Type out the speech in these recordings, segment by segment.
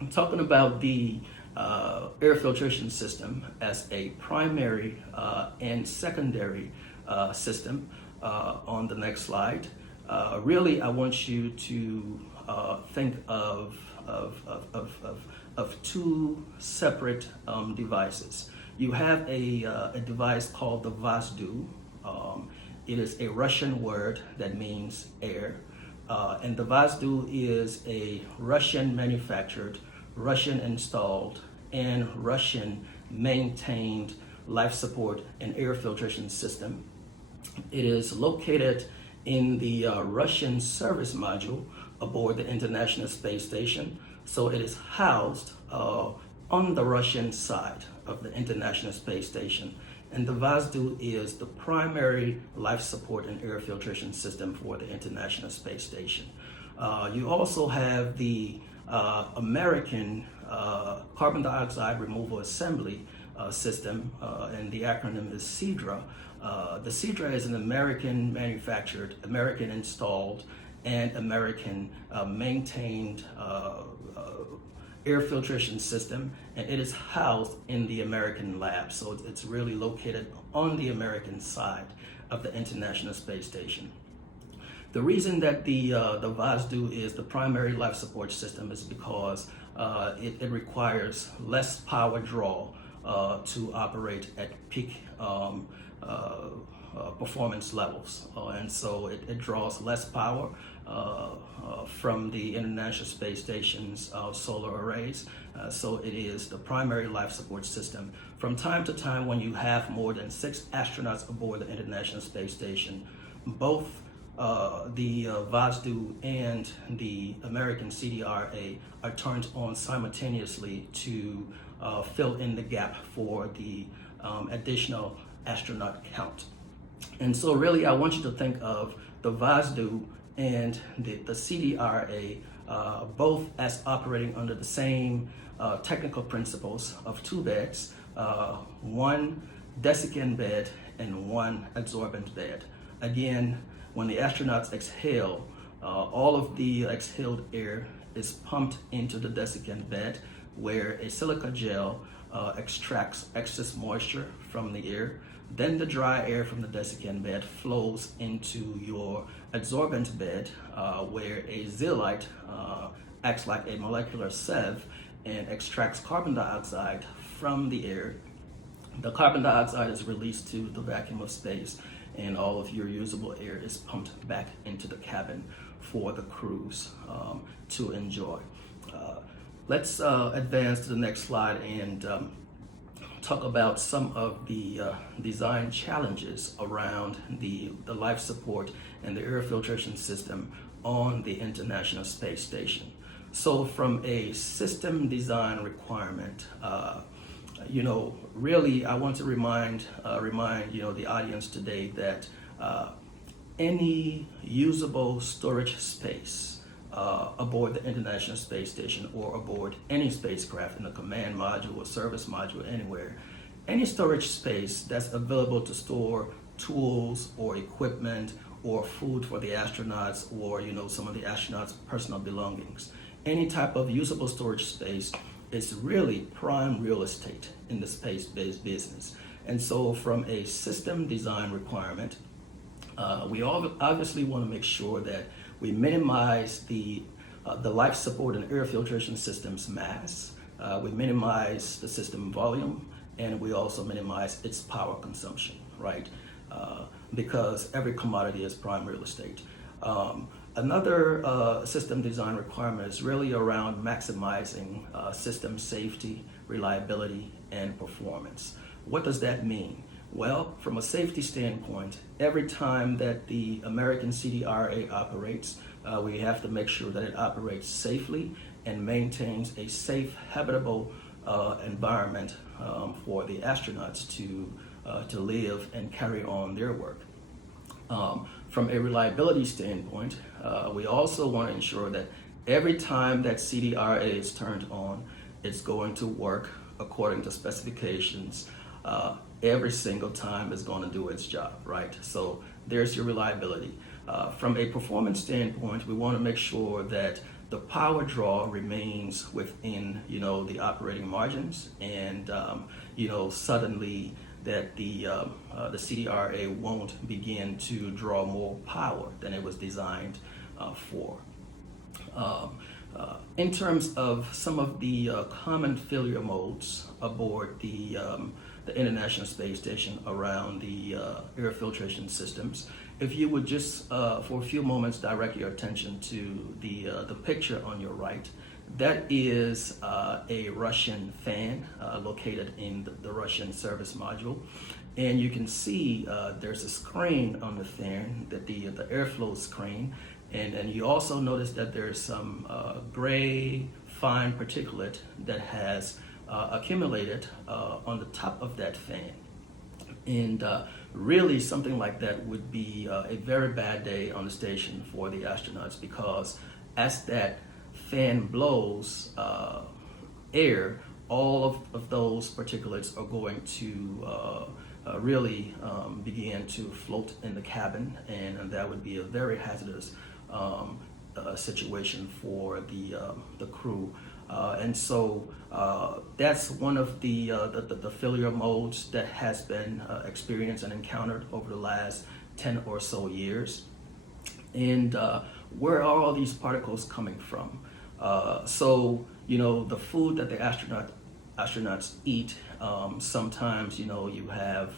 I'm talking about the air filtration system as a primary and secondary system on the next slide. Really, I want you to think of two separate devices. You have a device called the Vazdu. It is a Russian word that means air. And the Vazdu is a Russian manufactured, Russian installed, and Russian maintained life support and air filtration system. It is located in the Russian service module aboard the International Space Station. So it is housed on the Russian side of the International Space Station. And the Vazdu is the primary life support and air filtration system for the International Space Station. You also have the American carbon dioxide removal assembly system, and the acronym is CEDRA. The CEDRA is an American manufactured, American installed, and American maintained air filtration system, and it is housed in the American lab. So it's really located on the American side of the International Space Station. The reason that the Vazdu is the primary life support system is because it requires less power draw to operate at peak performance levels, and so it draws less power from the International Space Station's solar arrays. So it is the primary life support system. From time to time, when you have more than 6 astronauts aboard the International Space Station, both the Vazdu and the American CDRA are turned on simultaneously to fill in the gap for the additional astronaut count. And so really, I want you to think of the Vazdu and the CDRA both as operating under the same technical principles of 2 beds, 1 desiccant bed and 1 adsorbent bed. Again, when the astronauts exhale, all of the exhaled air is pumped into the desiccant bed, where a silica gel extracts excess moisture from the air. Then the dry air from the desiccant bed flows into your adsorbent bed, where a zeolite acts like a molecular sieve and extracts carbon dioxide from the air. The carbon dioxide is released to the vacuum of space, and all of your usable air is pumped back into the cabin for the crews to enjoy. Let's advance to the next slide and talk about some of the design challenges around the life support and the air filtration system on the International Space Station. So from a system design requirement, really I want to remind the audience today that any usable storage space aboard the International Space Station or aboard any spacecraft in a command module or service module anywhere, any storage space that's available to store tools or equipment or food for the astronauts or some of the astronauts' personal belongings, any type of usable storage space is really prime real estate in the space-based business. And so from a system design requirement, we obviously want to make sure that we minimize the life support and air filtration system's mass. We minimize the system volume, and we also minimize its power consumption, right? Because every commodity is prime real estate. Another system design requirement is really around maximizing system safety, reliability, and performance. What does that mean? Well, from a safety standpoint, every time that the American CDRA operates, we have to make sure that it operates safely and maintains a safe, habitable environment for the astronauts to live and carry on their work. From a reliability standpoint, we also want to ensure that every time that CDRA is turned on, it's going to work according to specifications. Every single time is going to do its job, right? So there's your reliability. From a performance standpoint, we want to make sure that the power draw remains within, the operating margins, and suddenly that the CDRA won't begin to draw more power than it was designed for. In terms of some of the common failure modes aboard the International Space Station around the air filtration systems, if you would just for a few moments direct your attention to the picture on your right, that is a Russian fan located in the Russian service module. And you can see there's a screen on the fan, that the airflow screen. And you also notice that there's some gray fine particulate that has accumulated on the top of that fan. And really something like that would be a very bad day on the station for the astronauts, because as that fan blows air, all of those particulates are going to really begin to float in the cabin, and that would be a very hazardous situation for the crew. And so that's one of the failure modes that has been experienced and encountered over the last 10 or so years. And where are all these particles coming from? So the food that the astronauts eat, sometimes you have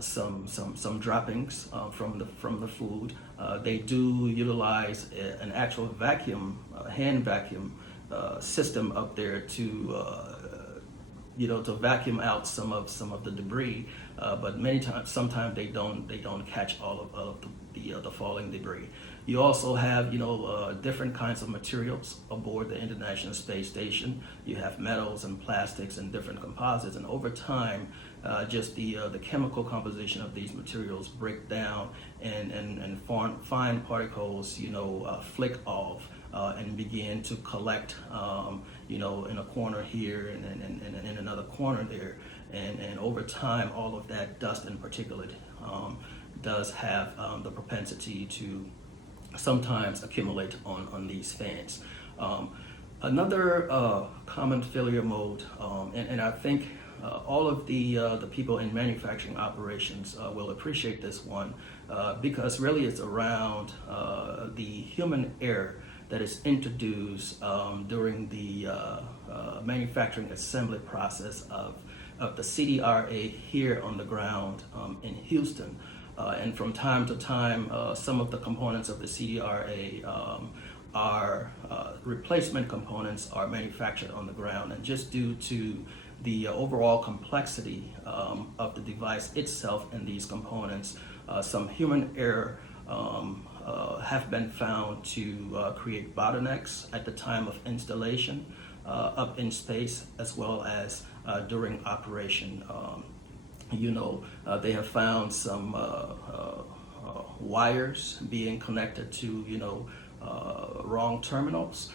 some droppings from the food. They do utilize an actual vacuum, hand vacuum system up there to to vacuum out some of the debris. But sometimes they don't catch all of the falling debris. You also have different kinds of materials aboard the International Space Station. You have metals and plastics and different composites, and over time, just the chemical composition of these materials break down, and fine particles flick off and begin to collect in a corner here and in another corner there, and over time, all of that dust and particulate does have the propensity to sometimes accumulate on these fans. Another common failure mode, and I think all of the people in manufacturing operations will appreciate this one, because really it's around the human error that is introduced during the manufacturing assembly process of the CDRA here on the ground in Houston. And from time to time, some of the components of the CDRA are replacement components are manufactured on the ground. And just due to the overall complexity of the device itself and these components, some human error have been found to create bottlenecks at the time of installation up in space, as well as during operation. They have found some wires being connected to, wrong terminals.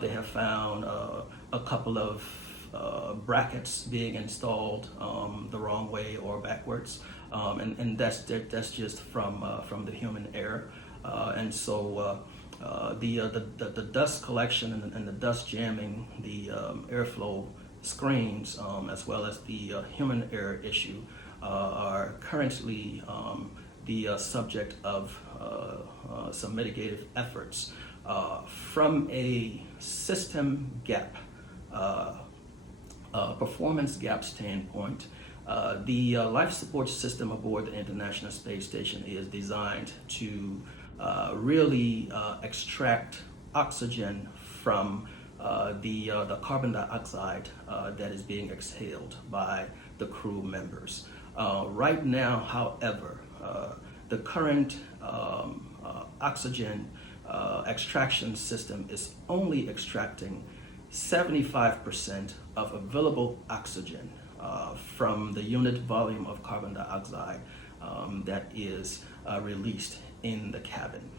They have found a couple of brackets being installed the wrong way or backwards, and that's just from the human error. And so the dust collection and the dust jamming the airflow screens, as well as the human error issue, are currently the subject of some mitigative efforts. From a system gap, performance gap standpoint, the life support system aboard the International Space Station is designed to really extract oxygen from the carbon dioxide that is being exhaled by the crew members. Right now, however, the current oxygen extraction system is only extracting 75% of available oxygen from the unit volume of carbon dioxide that is released in the cabin.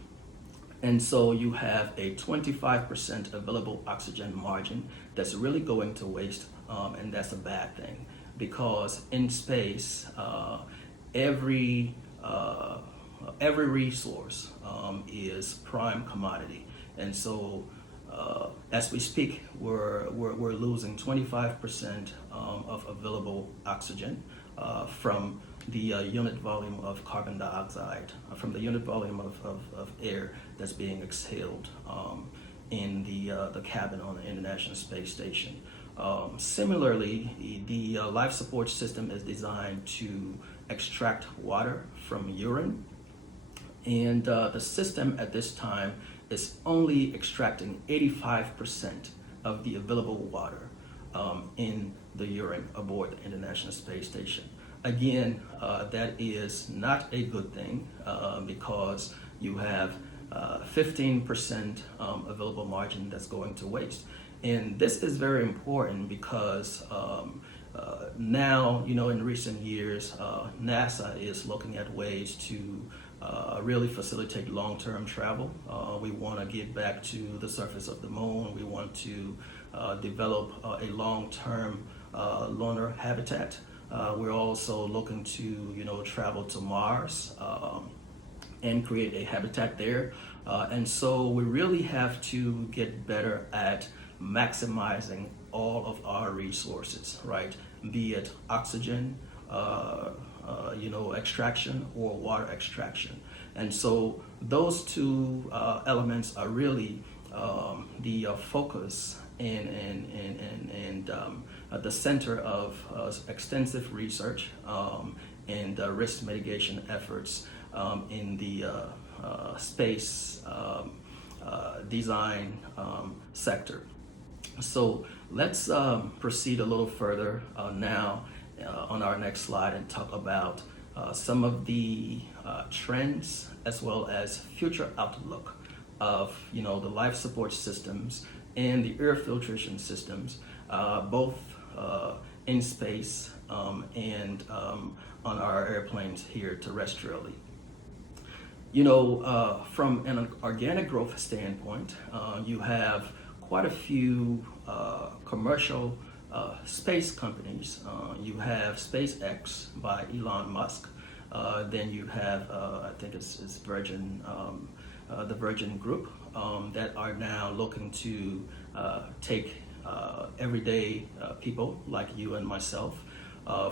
And so you have a 25% available oxygen margin that's really going to waste, and that's a bad thing, because in space, every resource is prime commodity. And so as we speak, we're losing 25% of available oxygen from the unit volume of carbon dioxide, from the unit volume of air that's being exhaled in the cabin on the International Space Station. Similarly, the life support system is designed to extract water from urine, and the system at this time is only extracting 85% of the available water in the urine aboard the International Space Station. Again, that is not a good thing because you have 15% available margin that's going to waste. And this is very important because now, in recent years, NASA is looking at ways to really facilitate long-term travel. We want to get back to the surface of the moon. We want to develop a long-term lunar habitat. We're also looking to, travel to Mars and create a habitat there. And so we really have to get better at maximizing all of our resources, right? Be it oxygen, extraction or water extraction. And so those two elements are really the focus and the center of extensive research and risk mitigation efforts in the space design sector. So let's proceed a little further now on our next slide and talk about some of the trends as well as future outlook of the life support systems and the air filtration systems, both in space and on our airplanes here terrestrially. From an organic growth standpoint, you have quite a few commercial space companies. You have SpaceX by Elon Musk. Then you have, I think it's Virgin, the Virgin Group, that are now looking to take everyday people like you and myself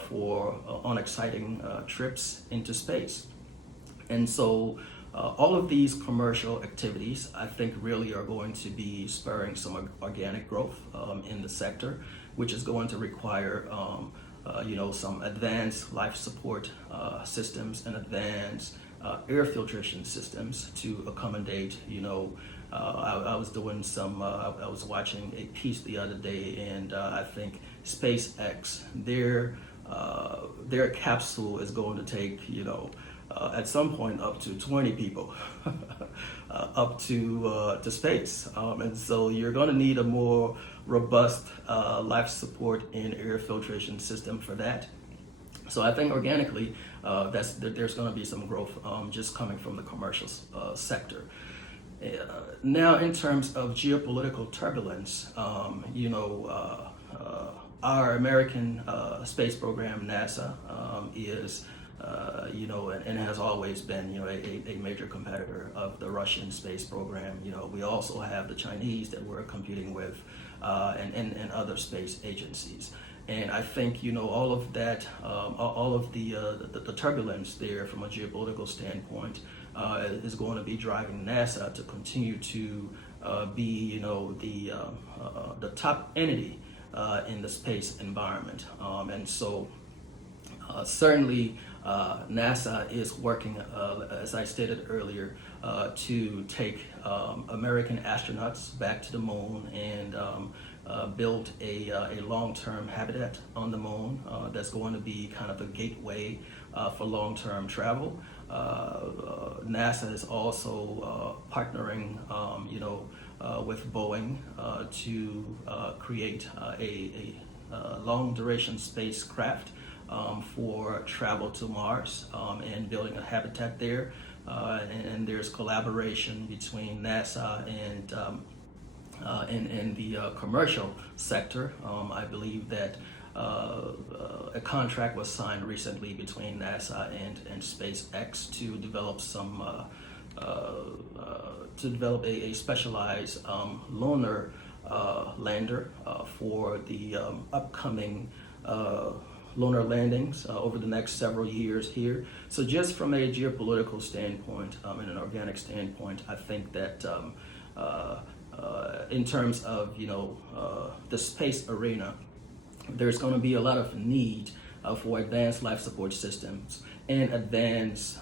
for on exciting trips into space. And so all of these commercial activities, I think, really are going to be spurring some organic growth in the sector, which is going to require, some advanced life support systems and advanced air filtration systems to accommodate. I was doing I was watching a piece the other day, and I think SpaceX, their capsule is going to take, at some point up to 20 people up to space. And so you're going to need a more robust life support and air filtration system for that. So I think organically, there's going to be some growth just coming from the commercial sector. Now, in terms of geopolitical turbulence, our American space program, NASA, is and has always been, a major competitor of the Russian space program. We also have the Chinese that we're competing with, and other space agencies. And I think, all of that, all of the turbulence there from a geopolitical standpoint is going to be driving NASA to continue to be, the top entity in the space environment. And so certainly NASA is working, as I stated earlier, to take American astronauts back to the moon and build a long-term habitat on the moon that's going to be kind of a gateway for long-term travel. NASA is also partnering, with Boeing to create a long-duration spacecraft for travel to Mars and building a habitat there. And there's collaboration between NASA and the commercial sector. I believe that a contract was signed recently between NASA and SpaceX to develop some to develop a specialized lunar lander for the upcoming lunar landings over the next several years here. So just from a geopolitical standpoint and an organic standpoint, I think that in terms of the space arena, there's going to be a lot of need for advanced life support systems and advanced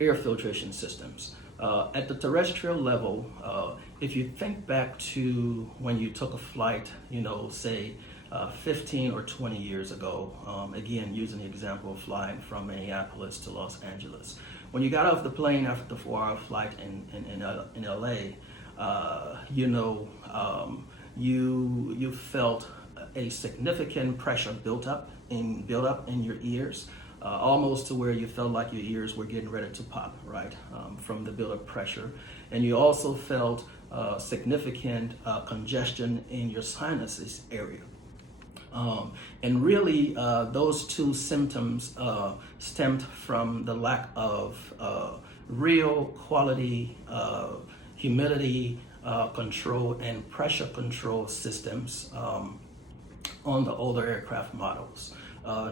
air filtration systems. At the terrestrial level, if you think back to when you took a flight, say 15 or 20 years ago, again, using the example of flying from Minneapolis to Los Angeles. When you got off the plane after the 4-hour flight in LA, you felt a significant pressure built up in your ears, almost to where you felt like your ears were getting ready to pop, right, from the built-up pressure. And you also felt significant congestion in your sinuses area. And really, those two symptoms stemmed from the lack of real quality humidity control and pressure control systems on the older aircraft models.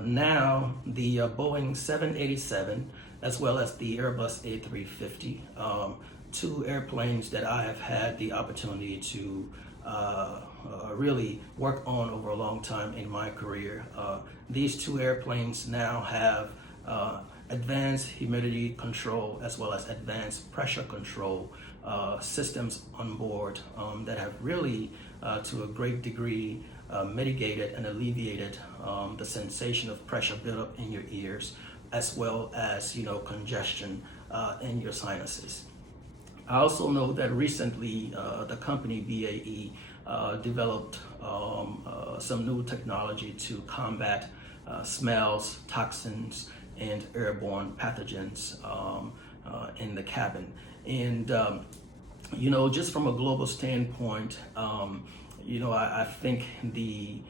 Now, the Boeing 787, as well as the Airbus A350, two airplanes that I have had the opportunity to really work on over a long time in my career. These two airplanes now have advanced humidity control as well as advanced pressure control systems on board that have really, to a great degree, mitigated and alleviated the sensation of pressure buildup in your ears, as well as congestion in your sinuses. I also know that recently the company BAE developed some new technology to combat smells, toxins, and airborne pathogens in the cabin. And just from a global standpoint, I think the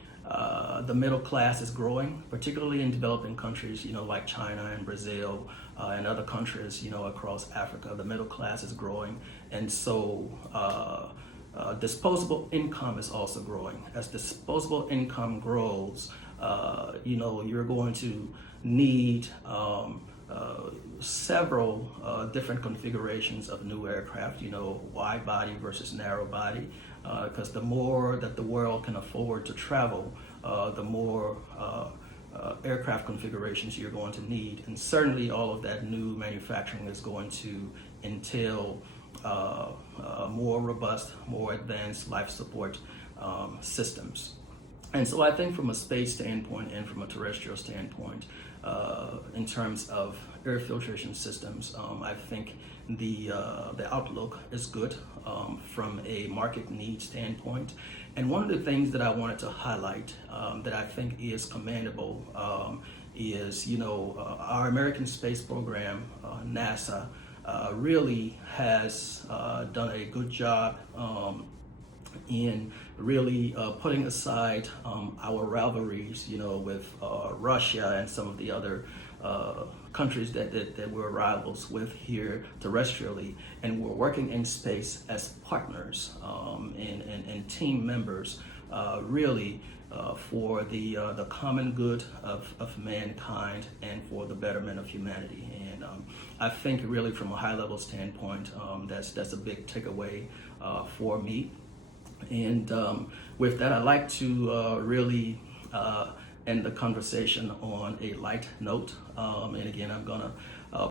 middle class is growing, particularly in developing countries, like China and Brazil and other countries, across Africa. The middle class is growing, and so disposable income is also growing. As disposable income grows, you're going to need several different configurations of new aircraft, wide body versus narrow body, because the more that the world can afford to travel, the more aircraft configurations you're going to need. And certainly all of that new manufacturing is going to entail more robust, more advanced life support systems. And so I think from a space standpoint and from a terrestrial standpoint, in terms of air filtration systems, I think the outlook is good from a market need standpoint. And one of the things that I wanted to highlight that I think is commendable is, our American space program, NASA, really has done a good job in really putting aside our rivalries, with Russia and some of the other countries that we're rivals with here terrestrially, and we're working in space as partners and team members, really for the common good of mankind and for the betterment of humanity. And I think really from a high level standpoint, that's a big takeaway for me. And with that, I'd like to really end the conversation on a light note. And again, I'm gonna